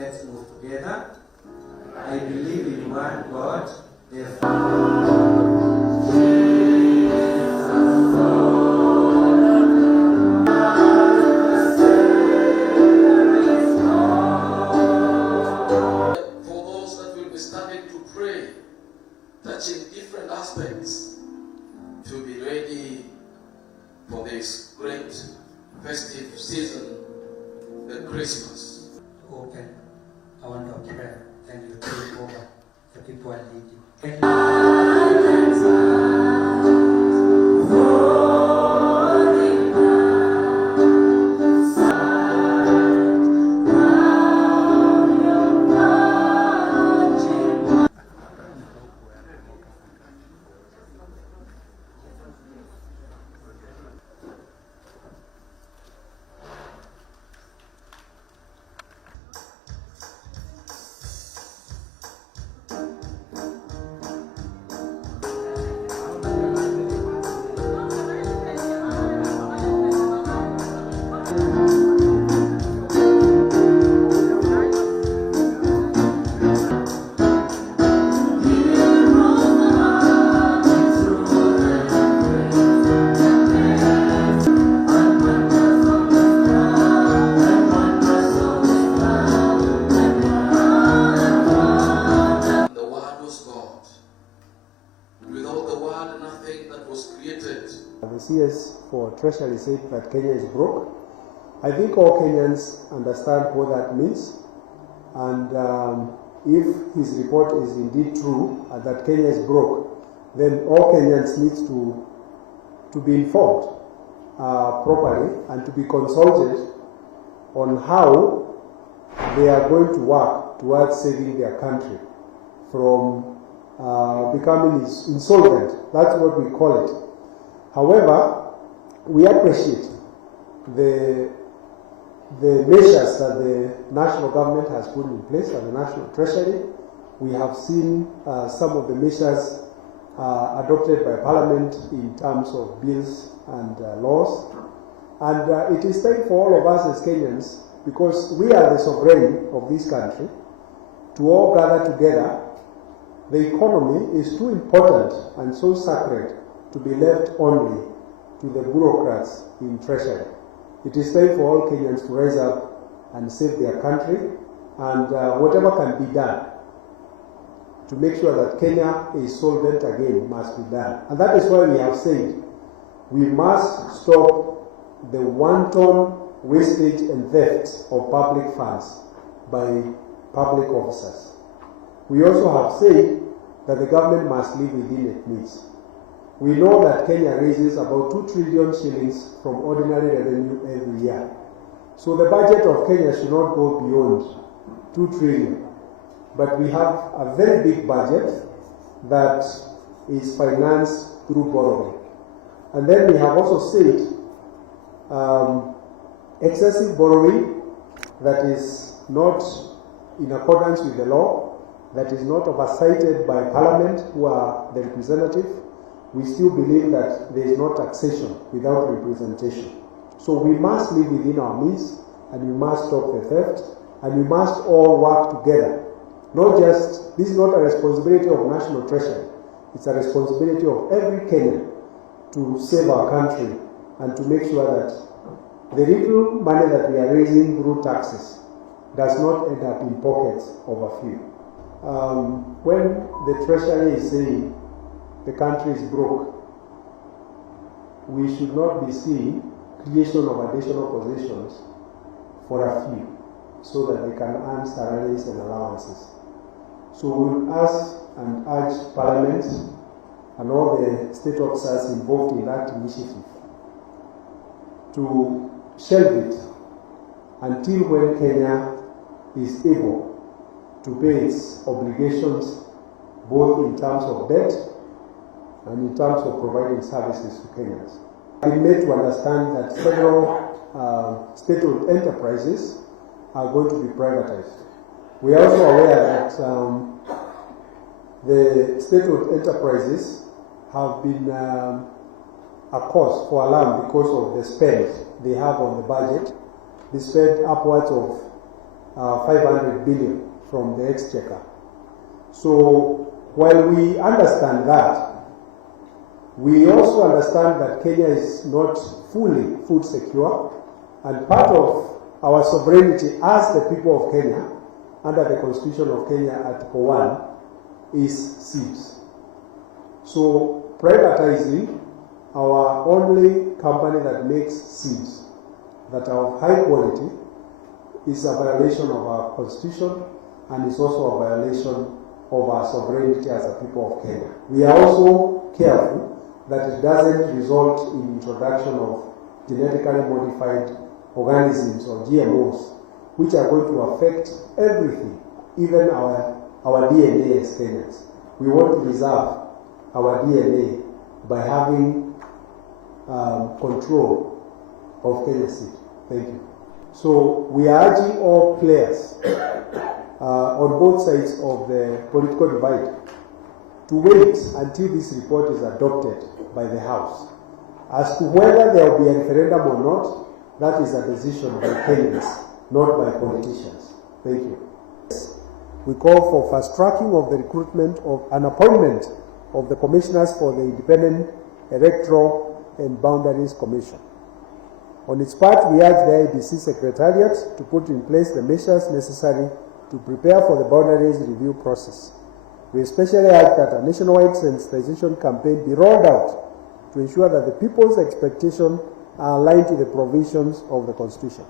let's move together. I believe in one God, the Father. Touching different aspects to be ready for this great festive season, the Christmas. Open. I want to pray. Then you take over. The people are leading. Thank you. The CS for Treasury said that Kenya is broke. I think all Kenyans understand what that means, and if his report is indeed true that Kenya is broke, then all Kenyans need to be informed properly and to be consulted on how they are going to work towards saving their country from becoming insolvent. That's what we call it. However, we appreciate the measures that the national government has put in place at the National Treasury. We have seen some of the measures adopted by Parliament in terms of bills and laws. And it is time for all of us as Kenyans, because we are the sovereign of this country, to all gather together. The economy is too important and so sacred to be left only to the bureaucrats in Treasury. It is time for all Kenyans to rise up and save their country, and whatever can be done to make sure that Kenya is solvent again must be done. And that is why we have said we must stop the wanton wastage and theft of public funds by public officers. We also have said that the government must live within its means. We know that Kenya raises about 2 trillion shillings from ordinary revenue every year. So the budget of Kenya should not go beyond 2 trillion. But we have a very big budget that is financed through borrowing. And then we have also said excessive borrowing that is not in accordance with the law, that is not oversighted by Parliament, who are the representative. We still believe that there is no taxation without representation. So we must live within our means, and we must stop the theft, and we must all work together. This is not a responsibility of National Treasury. It's a responsibility of every Kenyan to save our country and to make sure that the little money that we are raising through taxes does not end up in pockets of a few. When the Treasury is saying the country is broke, we should not be seeing creation of additional positions for a few so that they can earn salaries and allowances. So we'll ask and urge Parliament and all the state officers involved in that initiative to shelve it until when Kenya is able to pay its obligations, both in terms of debt and in terms of providing services to Kenyans. We made to understand that several state-owned enterprises are going to be privatized. We are also aware that the state-owned enterprises have been a cause for alarm because of the spend they have on the budget. They spend upwards of 500 billion from the exchequer. So while we understand that, we also understand that Kenya is not fully food secure, and part of our sovereignty as the people of Kenya, under the Constitution of Kenya, Article 1, is seeds. So privatizing our only company that makes seeds that are of high quality is a violation of our Constitution, and is also a violation of our sovereignty as a people of Kenya. We are also careful that it doesn't result in introduction of genetically modified organisms or GMOs, which are going to affect everything, even our DNA as Kenyans. We want to preserve our DNA by having control of Kenya seed. Thank you. So we are urging all players on both sides of the political divide to wait until this report is adopted by the House. As to whether there will be a referendum or not, that is a decision by Kenyans, not by politicians. Thank you. We call for fast tracking of the recruitment of an appointment of the commissioners for the Independent Electoral and Boundaries Commission. On its part, we urge the IEBC Secretariat to put in place the measures necessary to prepare for the boundaries review process. We especially urge that a nationwide sensitization campaign be rolled out to ensure that the people's expectations are aligned to the provisions of the Constitution.